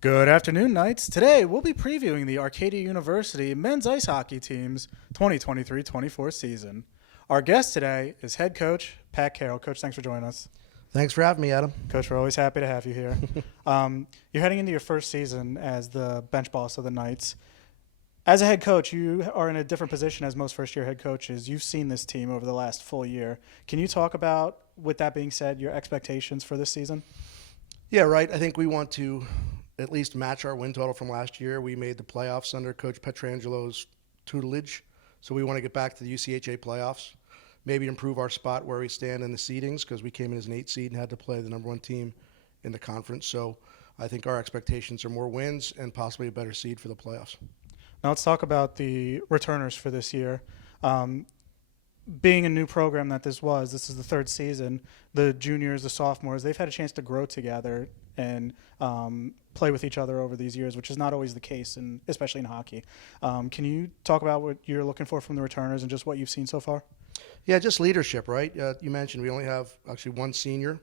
Good afternoon, Knights. Today, we'll be previewing the Arcadia University men's ice hockey team's 2023-24 season. Our guest today is head coach Pat Carroll. Coach, thanks for joining us. Thanks for having me, Adam. Coach, we're always happy to have you here. You're heading into your first season as the bench boss of the Knights. As a head coach, you are in a different position as most first-year head coaches. You've seen this team over the last full year. Can you talk about, with that being said, your expectations for this season? Yeah, right. I think we want to at least match our win total from last year. We made the playoffs under Coach Petrangelo's tutelage, so we want to get back to the UCHA playoffs, maybe improve our spot where we stand in the seedings because we came in as an 8 seed and had to play the number 1 team in the conference. So I think our expectations are more wins and possibly a better seed for the playoffs. Now let's talk about the returners for this year. Being a new program that this is the third season. The juniors, the sophomores, they've had a chance to grow together and play with each other over these years, which is not always the case, especially in hockey. Can you talk about what you're looking for from the returners and just what you've seen so far? Yeah, just leadership, right? You mentioned we only have actually 1 senior,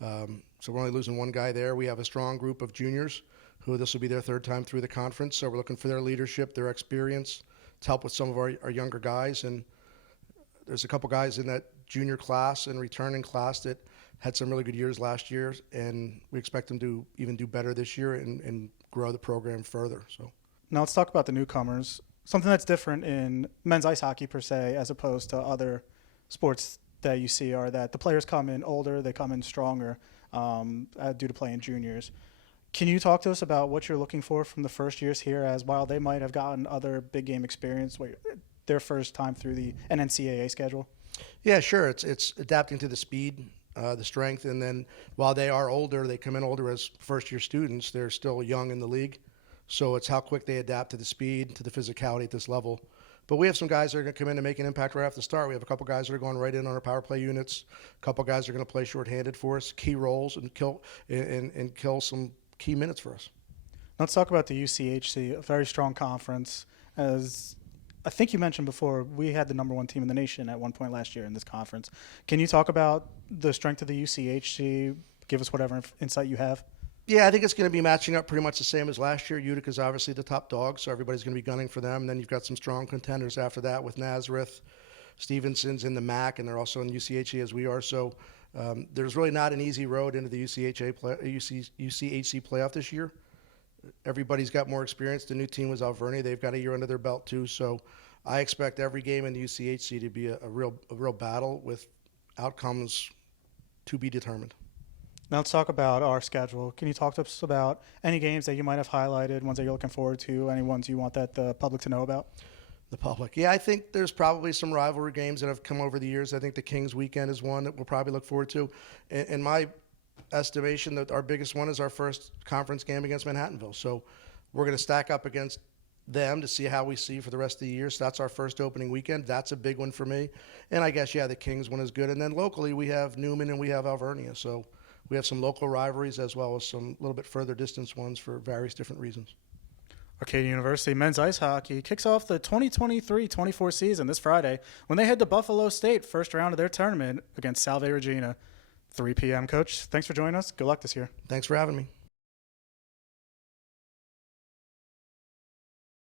so we're only losing 1 guy there. We have a strong group of juniors who this will be their 3rd time through the conference, so we're looking for their leadership, their experience to help with some of our younger guys. And there's a couple guys in that junior class and returning class that had some really good years last year, and we expect them to even do better this year and grow the program further. So now let's talk about the newcomers. Something that's different in men's ice hockey per se as opposed to other sports that you see are that the players come in older, they come in stronger due to playing juniors. Can you talk to us about what you're looking for from the first years here, as while they might have gotten other big game experience their first time through the NCAA schedule? Yeah, sure. It's adapting to the speed, the strength, and then while they are older, they come in older as first-year students. They're still young in the league, so it's how quick they adapt to the speed, to the physicality at this level. But we have some guys that are going to come in and make an impact right off the start. We have a couple guys that are going right in on our power play units. A couple guys are going to play shorthanded for us, key roles, and kill some key minutes for us. Let's talk about the UCHC, a very strong conference. As I think you mentioned before, we had the number 1 team in the nation at one point last year in this conference. Can you talk about the strength of the UCHC? Give us whatever insight you have. Yeah, I think it's going to be matching up pretty much the same as last year. Utica's obviously the top dog, so everybody's going to be gunning for them. And then you've got some strong contenders after that with Nazareth, Stevenson's in the MAC, and they're also in UCHC as we are. So there's really not an easy road into the UCHC playoff this year. Everybody's got more experience. The new team was Alverny. They've got a year under their belt too. So I expect every game in the UCHC to be a real battle with outcomes to be determined. Now let's talk about our schedule. Can you talk to us about any games that you might have highlighted, ones that you're looking forward to, any ones you want the public to know about? The public. Yeah, I think there's probably some rivalry games that have come over the years. I think the Kings weekend is one that we'll probably look forward to. In my estimation, that our biggest one is our first conference game against Manhattanville. So we're going to stack up against them to see how we see for the rest of the year. So that's our first opening weekend. That's a big one for me. And I guess, yeah, the Kings one is good. And then locally, we have Newman and we have Alvernia. So we have some local rivalries as well as some little bit further distance ones for various different reasons. Arcadia University men's ice hockey kicks off the 2023-24 season this Friday when they head to Buffalo State, first round of their tournament against Salve Regina. 3 p.m. Coach, thanks for joining us. Good luck this year. Thanks for having me.